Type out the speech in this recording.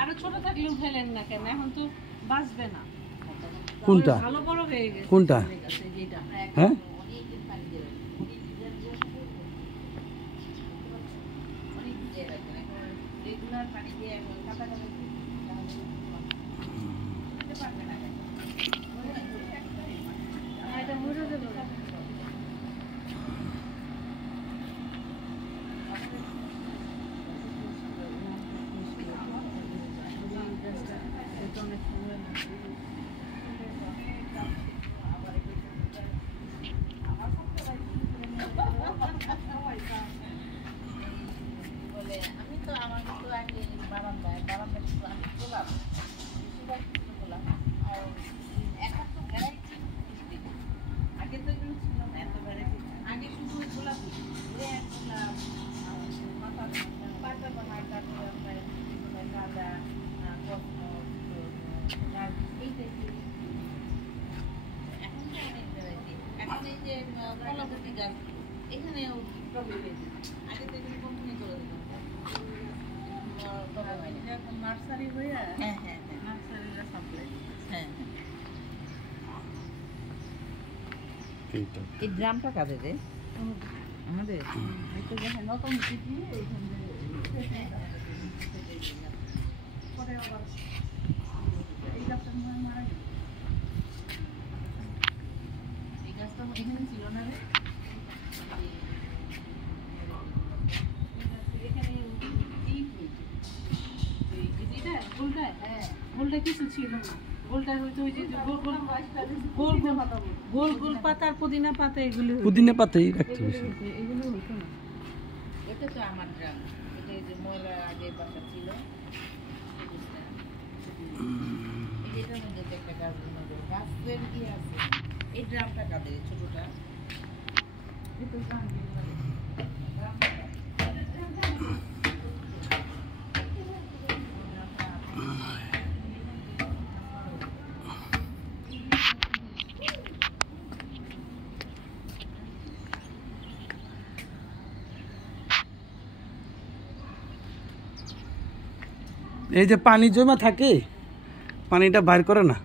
আরো ছোট থাকলেও ফেলেন না কেন, এখন তো বাঁচবে না। কোনটা ভালো বড় হয়ে গেছে। কোনটা? হ্যাঁ এই ড্রামটা কাদের রে? আমাদের নতুন এই গাছটা মারা গেল। এই গাছটা এখানে ছিল না রে, গোলটা কিছু ছিল না, গোলটা হয়তো ওই যে গোল গোল গোল পাতা, পুদিনা পাতা, এগুলো পুদিনা পাতাই রাখতে হবে, এগুলো হতো না। এটা তো আমার ড্রাম, এটা যে ময়লা আগে বাসা ছিল, এটার মধ্যে একটা গাছ গাছের কি আছে। এই ড্রামটা কাদের? ছোটটা এই যে পানি জমা থাকে, পানিটা বাইর করে না।